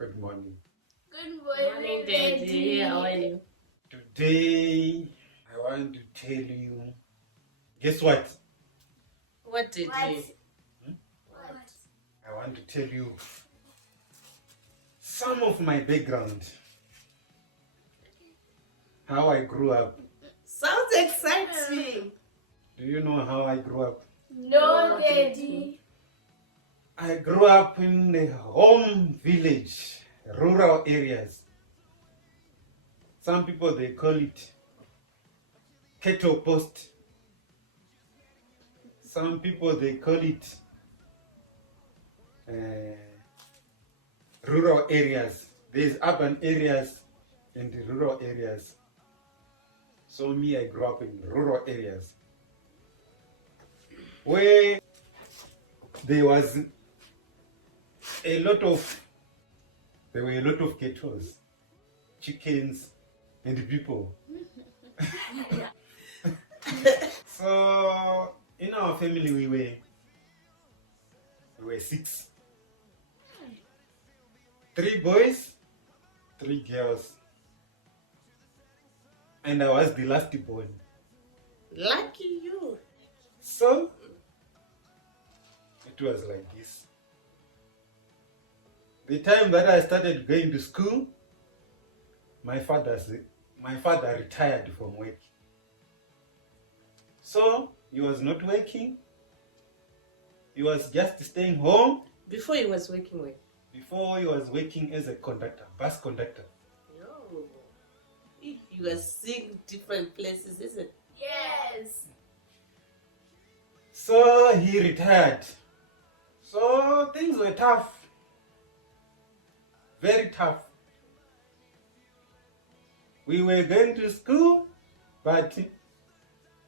Good morning. Good morning, Daddy. How are you? Today, I want to tell you. Guess what? What did What? you? What? I want to tell you some of my background. How I grew up. Sounds exciting. Do you know how I grew up? No, Daddy. I grew up in the home village, rural areas. Some people they call it cattle post. Some people they call it rural areas. There's urban areas and the rural areas. So me, I grew up in rural areas where there was a lot of cattle, chickens, and people. So in our family we were 6. 3 boys, 3 girls. And I was the last born. Lucky you. So it was like this. The time that I started going to school, my father retired from work. So he was not working. He was just staying home. Before he was working with? Before he was working as a conductor, bus conductor. No. You were seeing different places, isn't it? Yes. So he retired. So things were tough. Very tough. We were going to school, but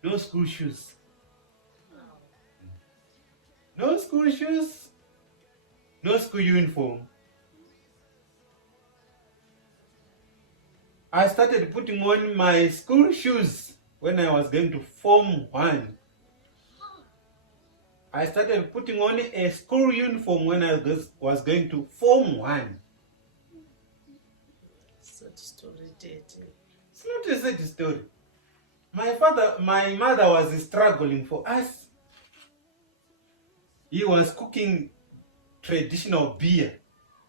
no school shoes. No school shoes. No school uniform. I started putting on my school shoes when I was going to Form 1. I started putting on a school uniform when I was going to Form 1. Sad story, Daddy. It's not a sad story. My mother was struggling for us. He was cooking traditional beer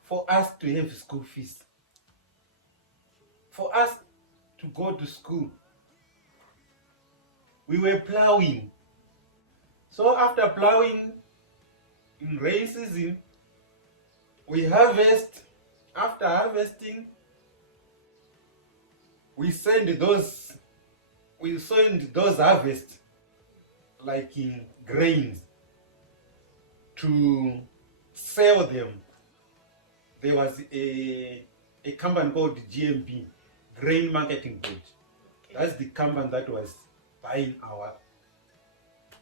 for us to have school fees. For us to go to school. We were plowing. So after plowing in rain season, we harvest. After harvesting, we send those harvests like in grains to sell them. There was a company called GMB, Grain Marketing Board. That's the company that was buying our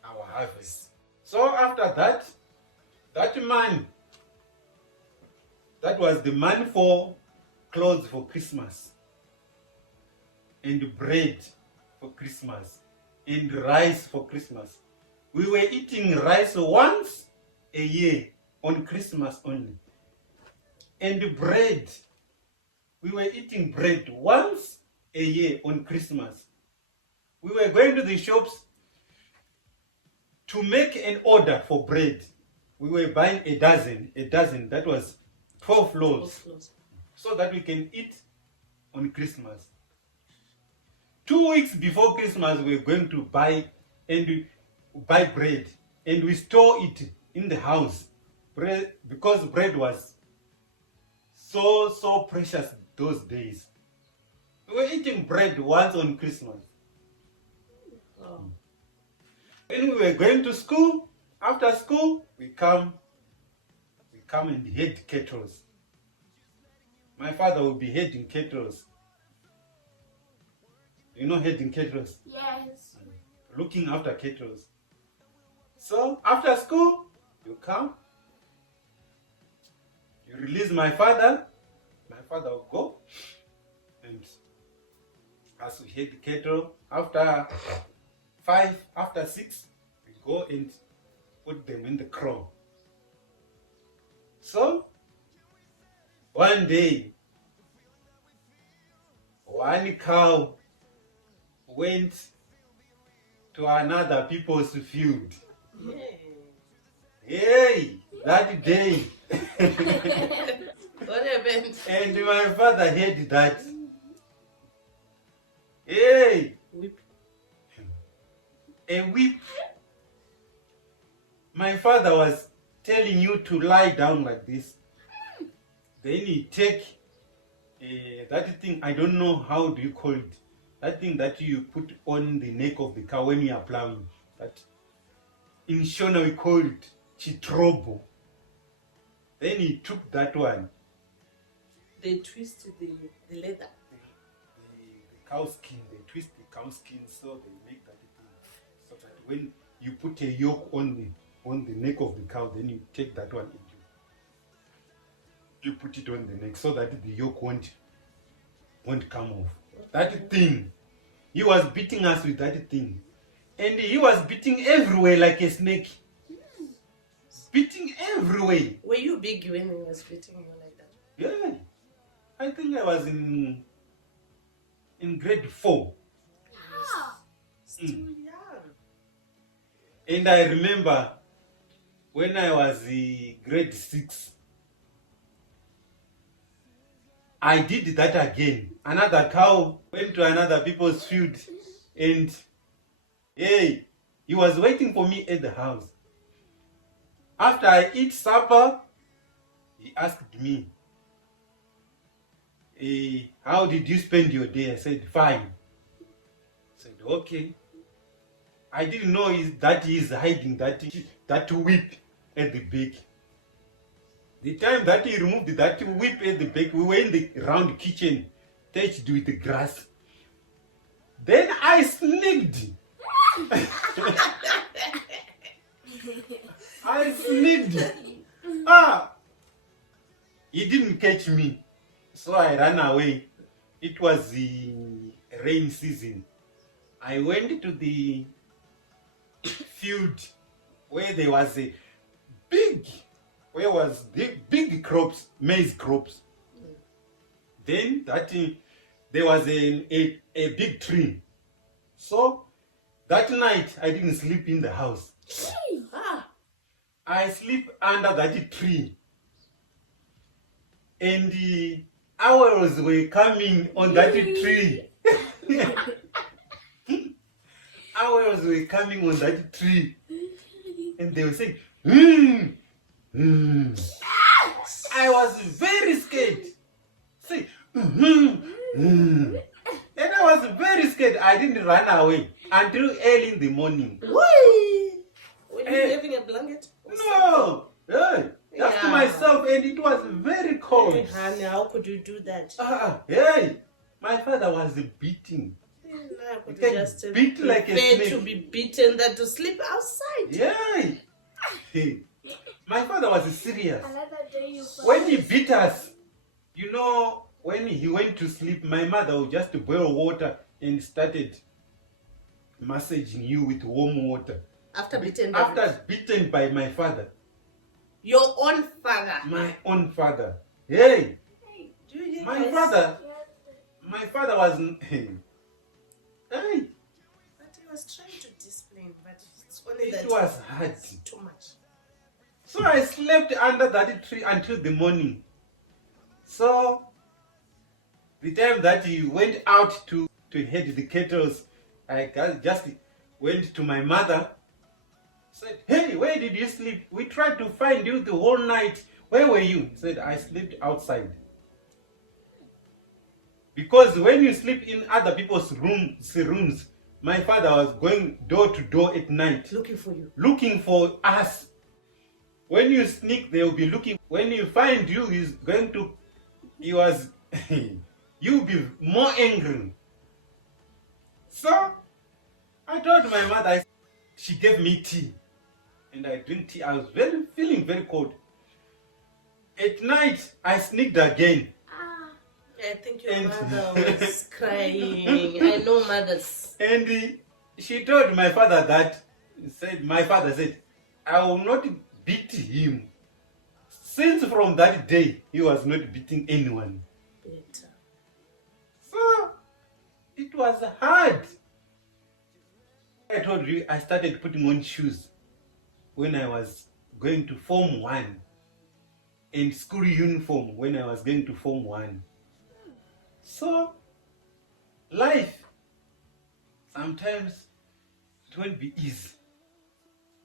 harvest. So after that money, that was the money for clothes for Christmas, and bread for Christmas, and rice for Christmas. We were eating rice once a year on Christmas only. And bread, we were eating bread once a year on Christmas. We were going to the shops to make an order for bread. We were buying a dozen, that was 12 loaves, so that we can eat on Christmas. 2 weeks before Christmas, we were going to buy bread, and we store it in the house, because bread was so precious those days. We were eating bread once on Christmas. Oh. When we were going to school, after school, we come and head kettles. My father will be heading kettles. You know heading kettles? Yes. Looking after kettles. So after school, you come, you release my father will go, and as we head the kettle, after 5, after 6, we go and put them in the crow. So one day, one cow went to another people's field. Hey, that day. What happened? And my father heard that. Hey, Whip. a whip. My father was telling you to lie down like this. Then he take that thing, I don't know how do you call it. That thing that you put on the neck of the cow when you are plowing. That in Shona we call it chitrobo. Then he took that one. They twisted the leather. The cow skin, they twist the cow skin so they make that thing. So that when you put a yoke on the neck of the cow, then you take that one and you put it on the neck so that the yoke won't come off. That thing, he was beating us with that thing. And he was beating everywhere like a snake. Beating everywhere. Were you big when he was beating you like that? Yeah. I think I was in grade 4. Still young. And I remember when I was in grade 6, I did that again. Another cow went to another people's field and hey, he was waiting for me at the house. After I eat supper, he asked me, how did you spend your day? I said, fine. I said, okay. I didn't know that he is hiding that whip at the back. The time that he removed that whip at the back, we were in the round kitchen, touched with the grass. Then I sneaked. I sneaked. He didn't catch me. So I ran away. It was the rain season. I went to the field where there was a big crops, maize crops. Then there was a big tree. So that night I didn't sleep in the house. I sleep under that tree. And the owls were coming on that tree. Owls were coming on that tree. And they were saying, I was very scared. Say, And I was very scared. I didn't run away until early in the morning. Why? Were you having a blanket? No. Just myself, and it was very cold. Hey, honey, how could you do that? My father was beating. How could You you can just beat like a prefer snake. to be beaten than to sleep outside? My father was serious. Another day you When he beat us, when he went to sleep, my mother would just boil water and started massaging you with warm water. After beaten by my father. your own father. My own father. Do you hear My guys? father was. But he was trying to discipline, but it's only that It was hard. too much. So I slept under that tree until the morning. So the time that he went out to head the kettles, I just went to my mother. Said, hey, where did you sleep? We tried to find you the whole night. Where were you? He said, I slept outside. Because when you sleep in other people's rooms, my father was going door to door at night. Looking for you. Looking for us. When you sneak, they will be looking. When you find you, you'll be more angry. So, I told my mother, she gave me tea. And I drink tea. I was feeling very cold. At night, I sneaked again. I think your mother was crying. I know mothers. And she told my father that, my father said, I will not beat him Since from that day, he was not beating anyone. Better. So it was hard. I told you I started putting on shoes when I was going to Form 1 and school uniform when I was going to Form 1. So life sometimes it won't be easy.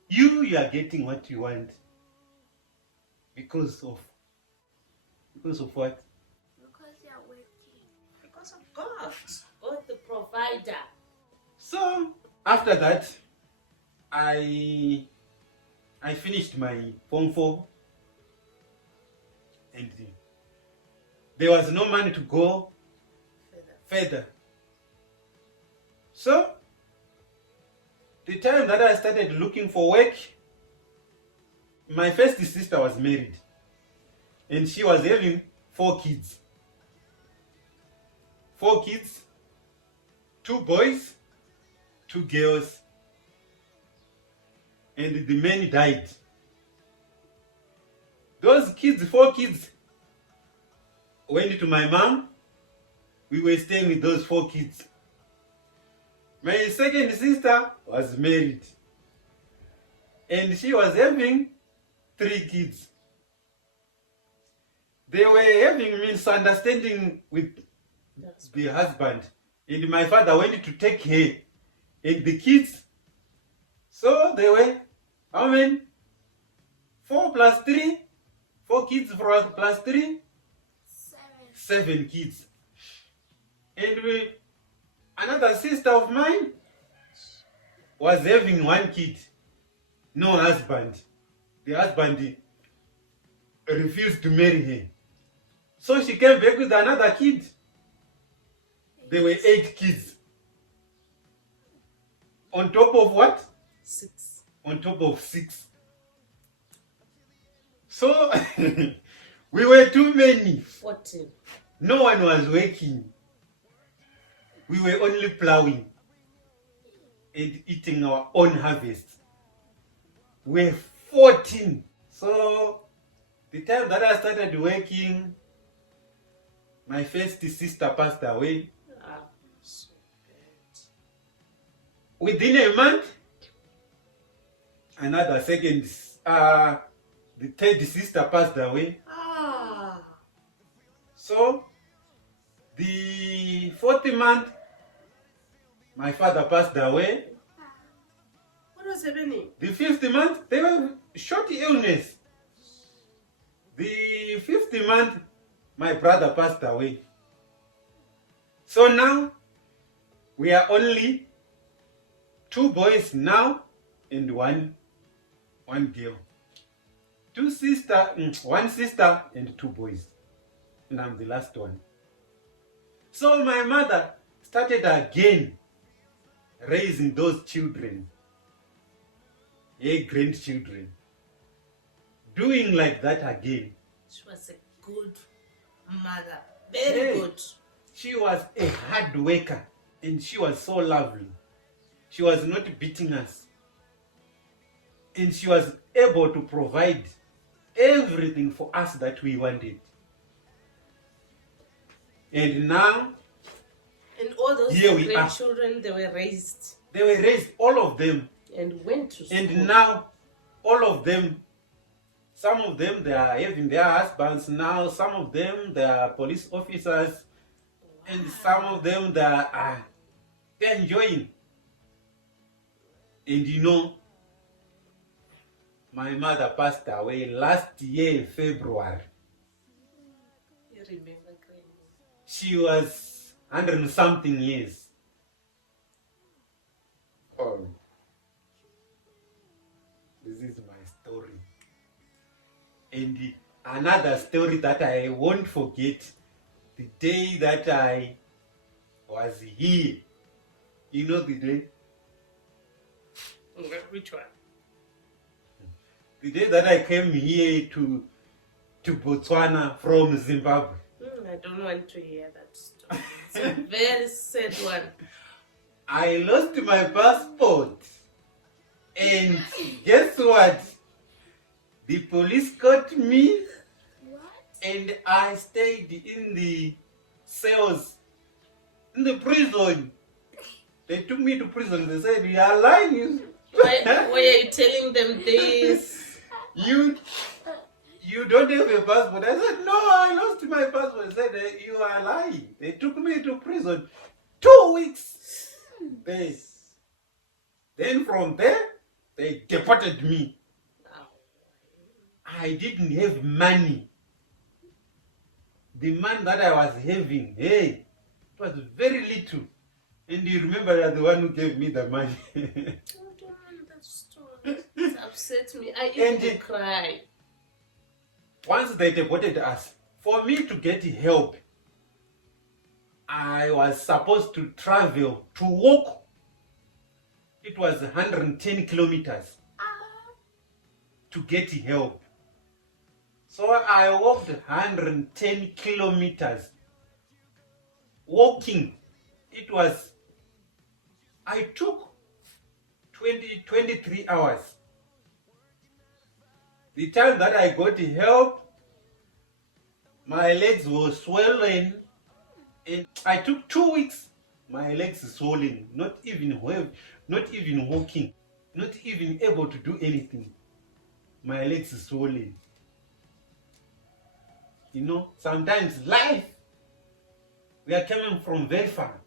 You are getting what you want because of what? Because you're working. Because of God. God the provider. So after that, I finished my Form 4 and there was no money to go further. So the time that I started looking for work, my first sister was married and she was having 4 kids. 4 kids, 2 boys, 2 girls, and the man died. Those kids, 4 kids, went to my mom. We were staying with those 4 kids. My second sister was married and she was having 3 kids. They were having misunderstanding with the husband, and my father went to take her and the kids. So they were, how many? 4 plus 3? 4 kids plus 3? 7 kids. And another sister of mine was having 1 kid, no husband. The husband refused to marry her. So she came back with another kid. There were 8 kids. On top of what? 6. On top of 6. So we were too many. 14. No one was working. We were only plowing and eating our own harvest. We're 14. So the time that I started working, my first sister passed away. Ah, so bad. Within a month, another the third sister passed away. Ah. So the 4th month, my father passed away. What was happening? The 5th month, they were short illness. The 5th month, my brother passed away. So now, we are only 2 boys now and one girl. 1 sister and 2 boys. And I'm the last one. So my mother started again raising those children, grandchildren, doing like that again. She was a good mother. Very good. She was a hard worker and she was so lovely. She was not beating us. And she was able to provide everything for us that we wanted. And now, And all those here we are. grandchildren, they were raised They were raised, all of them. and went to school. And now, all of them, some of them, they are having their husbands now. Some of them, they are police officers. And some of them, they're enjoying. And you know, my mother passed away last year, February. You remember, Grandma? She was 100 and something years. Oh. This is my story. And another story that I won't forget, the day that I was here. You know the day? Which one? The day that I came here to Botswana from Zimbabwe. I don't want to hear that story. It's a very sad one. I lost my passport. And guess what? The police caught me And I stayed in the cells, in the prison. They took me to prison. They said, "You are lying." Why are you telling them this? You don't have a passport. I said, "No, I lost my passport." They said, "You are lying." They took me to prison 2 weeks. Then from there, they deported me. I didn't have money. The money that I was having, hey, it was very little. And you remember that the one who gave me the money. I don't want that story. It upsets me. I even cry. Once they deported us, for me to get help, I was supposed to travel, to walk. It was 110 kilometers to get help. So I walked 110 kilometers. Walking, I took 23 hours. The time that I got help, my legs were swollen, and I took 2 weeks. My legs swollen, not even walking, not even able to do anything. My legs swollen. You know, sometimes life, we are coming from very far.